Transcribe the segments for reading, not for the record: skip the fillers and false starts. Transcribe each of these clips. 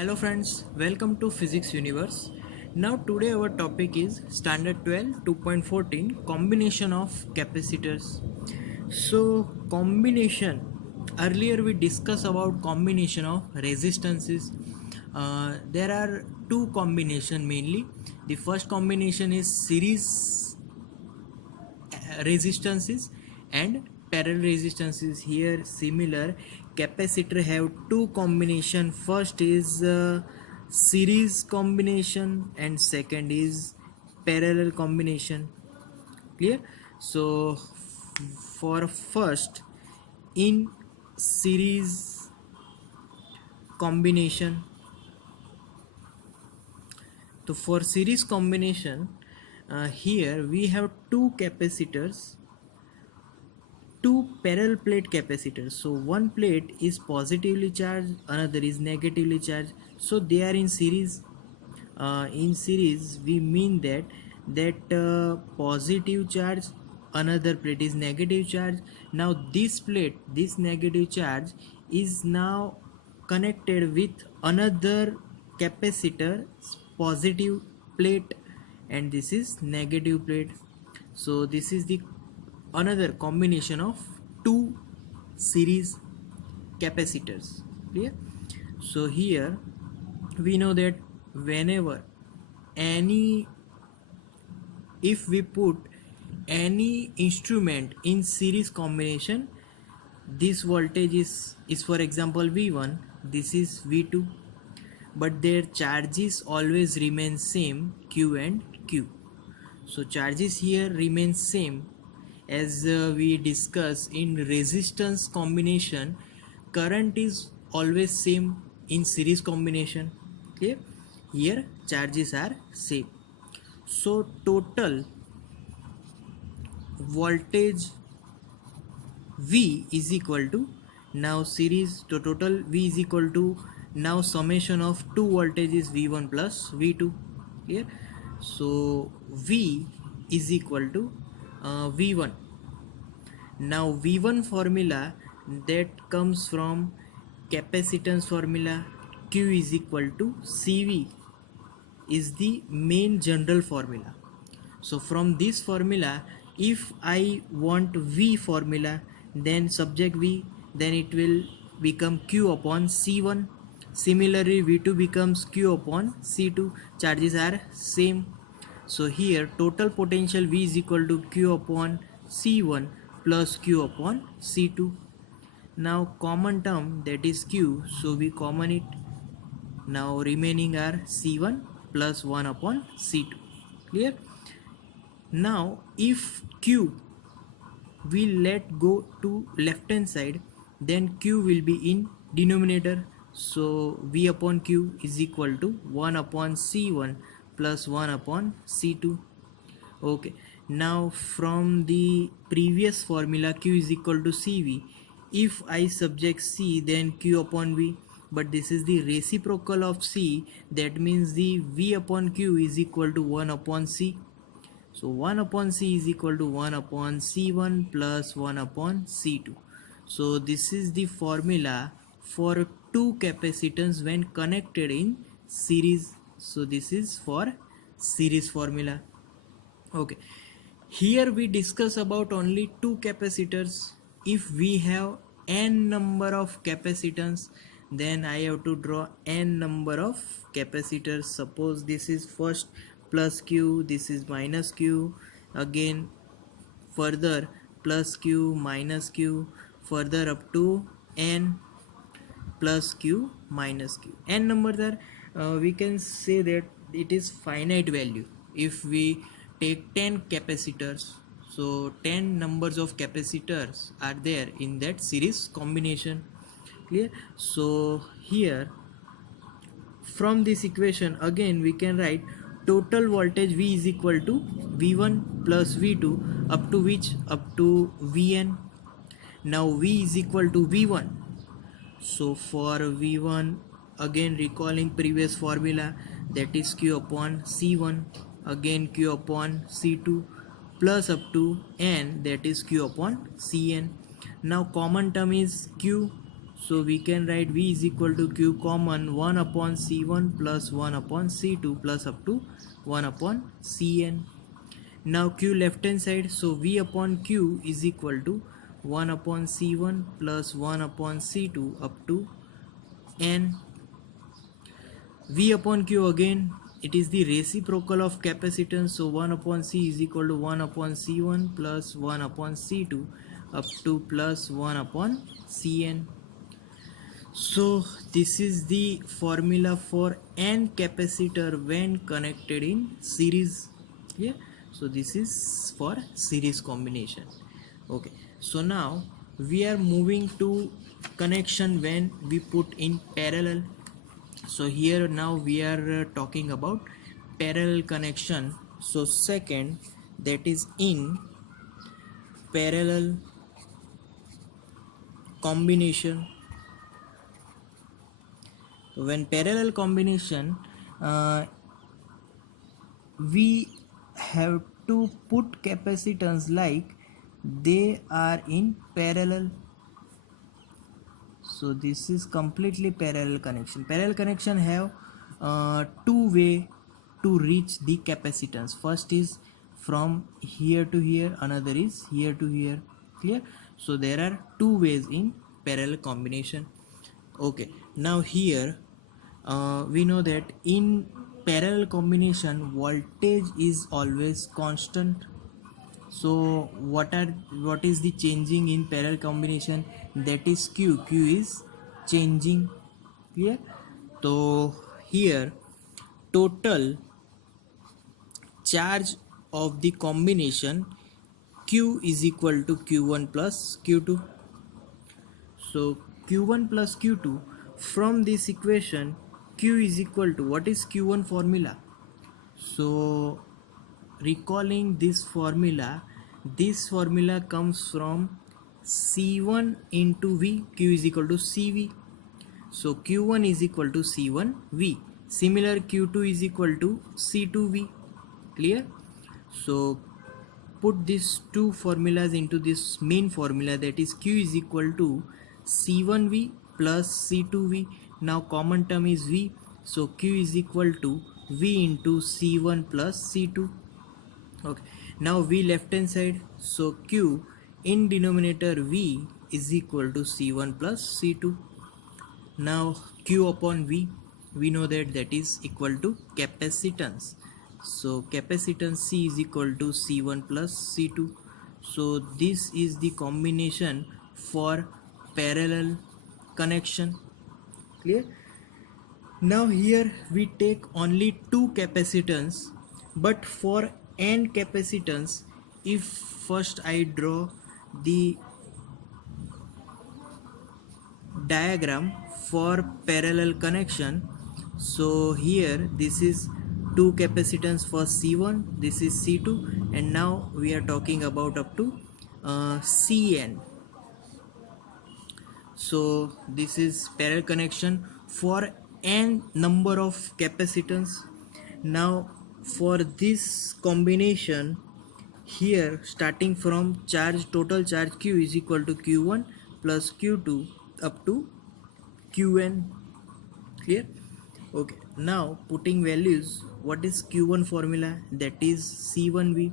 Hello friends, welcome to Physics Universe. Now today our topic is Standard 12 2.14 combination of capacitors. So combination, earlier we discussed about combination of resistances. There are two combination mainly. The first combination is series resistances and parallel resistances. Here similar capacitor have two combination. First is series combination and second is parallel combination. Clear? So for first, in series combination, so for series combination, here we have two capacitors, two parallel plate capacitors. So one plate is positively charged, another is negatively charged, so they are in series. In series we mean that positive charge, another plate is negative charge. Now this plate, this negative charge is now connected with another capacitor positive plate, and this is negative plate. So this is the another combination of two series capacitors. Clear? So here we know that whenever any, if we put any instrument in series combination, this voltage is for example V1, this is V2, but their charges always remain same, Q and Q. So charges here remain same. As we discuss in resistance combination, current is always same in series combination. Okay, here charges are same. So total voltage V is equal to, now series to total V is equal to, now summation of two voltages V1 plus V2. Here, so V is equal to V1. Now V1 formula, that comes from capacitance formula, Q is equal to CV is the main general formula. So from this formula, if I want V formula, then subject V, then it will become Q upon C1. Similarly V2 becomes Q upon C2. Charges are same. So here total potential V is equal to Q upon C1 plus Q upon C2. Now common term, that is Q, so we common it. Now remaining are C1 plus 1 upon C2. Clear? Now if Q we let go to left hand side, then Q will be in denominator. So V upon Q is equal to 1 upon C1 plus 1 upon C2. Okay, now from the previous formula, Q is equal to CV. If I subject C, then Q upon V, but this is the reciprocal of C, that means the V upon Q is equal to 1 upon C. So 1 upon C is equal to 1 upon C1 plus 1 upon C2. So this is the formula for two capacitance when connected in series. So this is for series formula. Okay, here we discuss about only two capacitors. If we have n number of capacitance, then I have to draw n number of capacitors. Suppose this is first plus Q, this is minus Q, again further plus Q, minus Q, further up to n plus Q minus Q. N numbers are, we can say that it is finite value. If we take 10 capacitors, so 10 numbers of capacitors are there in that series combination. Clear? So here from this equation again we can write total voltage V is equal to V1 plus V2 up to which, up to Vn. Now V is equal to V1. So for V1, again recalling previous formula, that is Q upon C1, again Q upon C2 plus up to N, that is Q upon Cn. Now common term is Q, So we can write V is equal to Q common 1 upon C1 plus 1 upon C2 plus up to 1 upon Cn. Now Q left hand side, so V upon Q is equal to 1 upon C1 plus 1 upon C2 up to N. V upon Q again, it is the reciprocal of capacitance, so 1 upon C is equal to 1 upon C1 plus 1 upon C2 up to plus 1 upon Cn. So this is the formula for n capacitor when connected in series. Yeah, so this is for series combination. Okay, so now we are moving to connection when we put in parallel. So here now we are talking about parallel connection. So second, that is in parallel combination. When parallel combination, we have to put capacitance like they are in parallel. So this is completely parallel connection. Parallel connection have two way to reach the capacitance. First is from here to here, another is here to here. Clear? So there are two ways in parallel combination. Okay, now here we know that in parallel combination voltage is always constant. So what is the changing in parallel combination? That is Q is changing. Clear? So here total charge of the combination Q is equal to Q1 plus Q2. So Q1 plus Q2, from this equation Q is equal to, what is Q1 formula? So recalling this formula comes from C1 into V. Q is equal to CV. So Q1 is equal to C1V. Similar, Q2 is equal to C2V. Clear? So put these two formulas into this main formula, that is Q is equal to C1V plus C2V. Now common term is V, so Q is equal to V into C1 plus C2. Okay, now V left hand side, so Q in denominator V is equal to C1 plus C2. Now Q upon V, we know that is equal to capacitance. So capacitance C is equal to C1 plus C2. So this is the combination for parallel connection. Clear? Now here we take only two capacitance, but for n capacitance, if first I draw the diagram for parallel connection, so here this is two capacitance for C1, this is C2, and now we are talking about up to Cn. So this is parallel connection for n number of capacitance. Now for this combination, here starting from charge, total charge Q is equal to Q1 plus Q2 up to Qn. Clear? Okay, now putting values, what is Q1 formula? That is C1V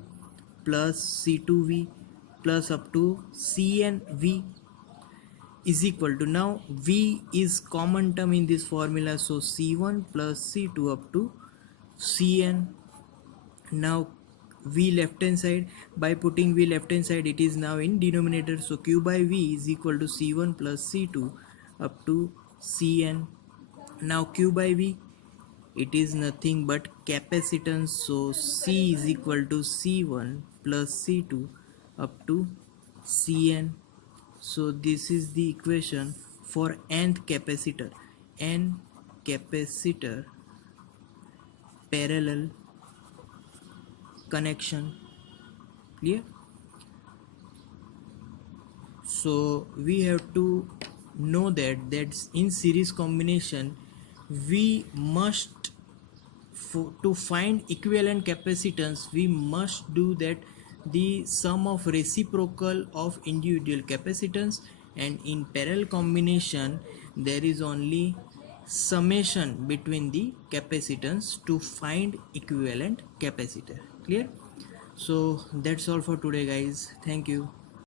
plus C2V plus up to CnV is equal to, now V is common term in this formula, so C1 plus C2 up to Cn. Now V left hand side, by putting V left hand side, it is now in denominator, so Q by V is equal to C1 plus C2 up to Cn. Now Q by V, it is nothing but capacitance, so C is equal to C1 plus C2 up to Cn. So this is the equation for nth capacitor, n capacitor parallel connection. Clear? So we have to know that in series combination we must, to find equivalent capacitance, we must do that the sum of reciprocal of individual capacitance and in parallel combination there is only summation between the capacitance to find equivalent capacitor. Clear? So that's all for today guys. Thank you.